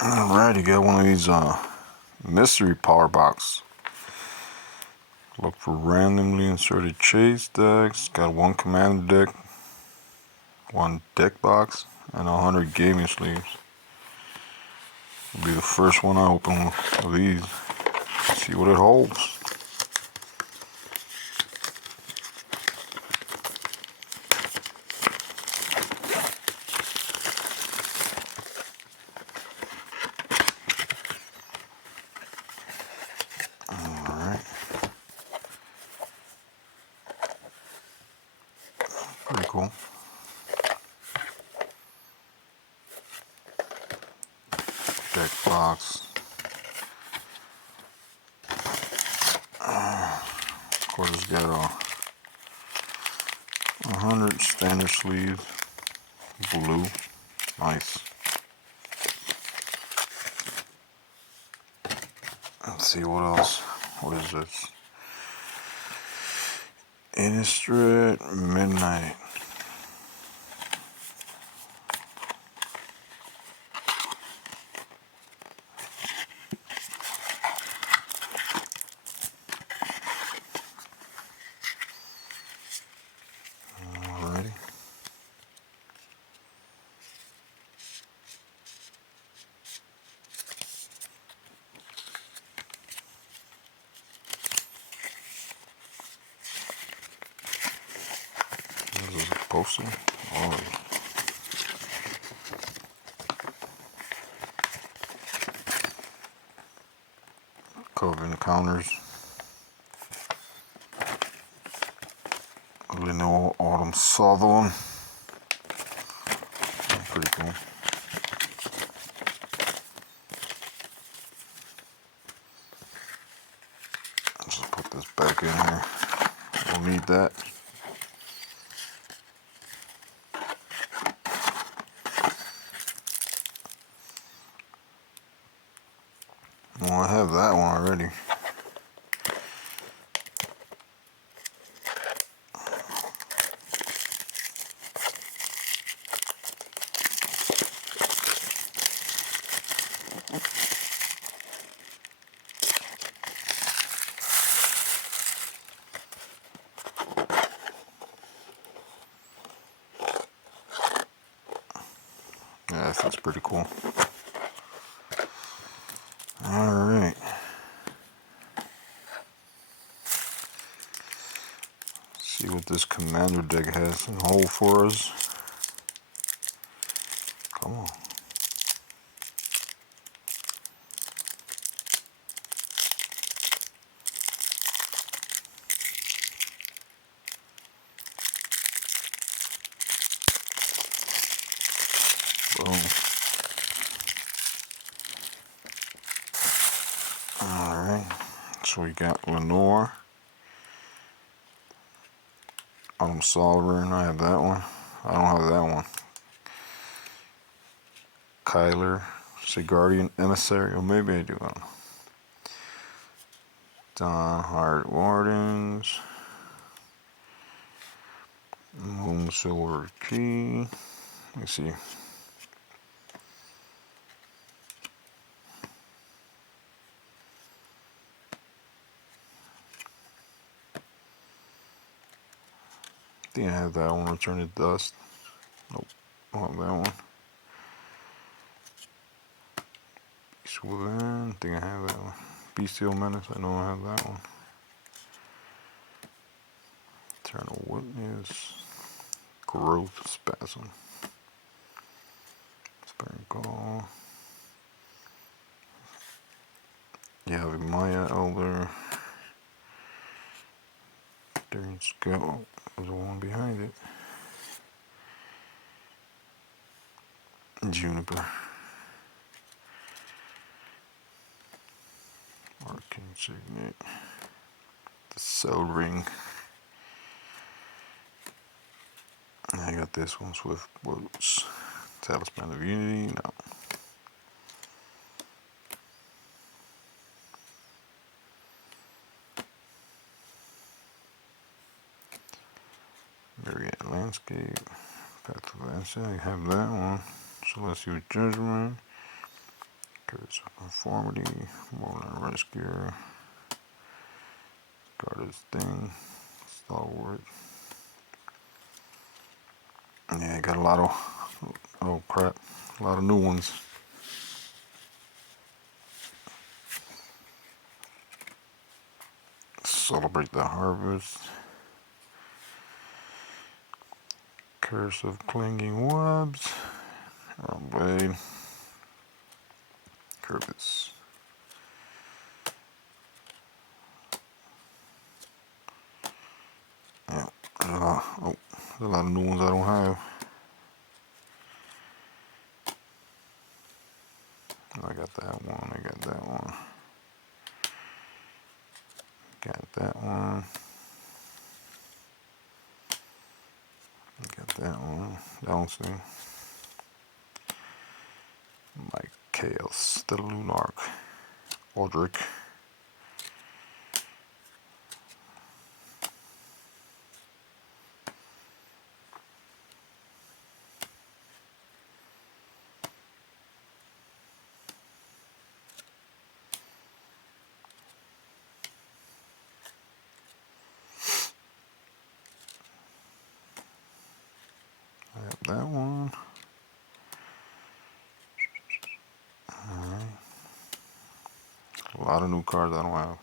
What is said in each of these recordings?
Alright, you got one of these mystery power box. Look for randomly inserted chase decks. Got one commander deck, one deck box, and 100 gaming sleeves. Will be the first one I open of these. See what it holds. Alright. Pretty cool. Deck box. Of course, it's got 100 standard sleeves. Blue. Nice. Let's see what else. What is this? Innistrad Midnight. Alrighty. This is a poster. Oh. Coven Encounters. Lino Autumn Sutherland. Pretty cool. Just put this back in here. We'll need that. Well, I have that one already. Yeah, that's pretty cool. Alright. See what this commander deck has in hold for us. Come on. Boom. Alright. So we got Lenore. Autumn Sovereign. I have that one. I don't have that one. Kyler. Guardian Emissary. Or maybe I do. I don't know. Dawnhart Wardens. Moon Silver Key. Let me see. I think I have that one. Return to Dust. Nope. I don't have that one. Beast Within. I think I have that one. Bestial Menace. I know I have that one. Eternal Witness. Growth Spasm. Sparing Call. Maya Elder. Daring Scout. There's the one behind it. Juniper. Arcane Signet. The Cell Ring. I got this one, Swift Boats. Talisman of Unity. No. Myriad Landscape. Path of Ascent. I have that one. Celestial Judgment. Curse of Conformity, Moreland Rescuer, Garda's Thing, Stalwart. Yeah, got a lot of, oh crap, a lot of new ones. Celebrate the Harvest, Curse of Clinging Webs, Blade, Curtis. Yeah, oh, there's a lot of new ones I don't have. I got that one, I got that one. Got that one. Got that one. That one's new. Mike Chaos, the Lunark, Aldrich. I have that one. Alright. A lot of new cards I don't have.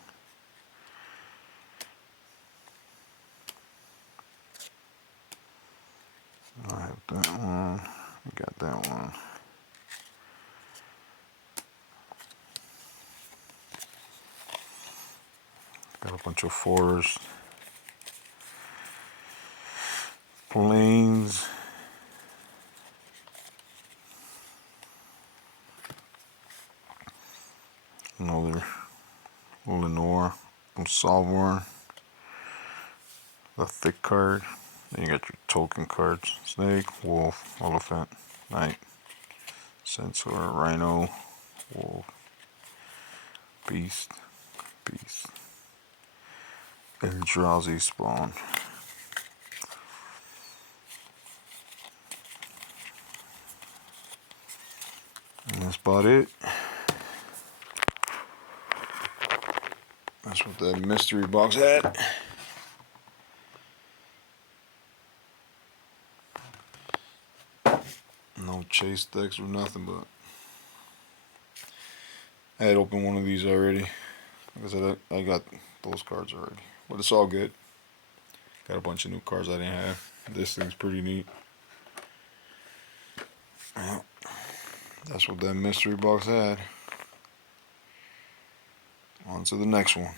I have that one. Got that one. Got a bunch of fours. Planes. Another Lenore from Solvorn. The thick card. Then you got your token cards. Snake, Wolf, Elephant, Knight, Centaur, Rhino, Wolf, Beast, Beast, Eldrazi Spawn. And that's about it. That's what that mystery box had. No chase decks or nothing, but I had opened one of these already. Like I said, I got those cards already. But it's all good. Got a bunch of new cards I didn't have. This thing's pretty neat. Yeah. That's what that mystery box had. On to the next one.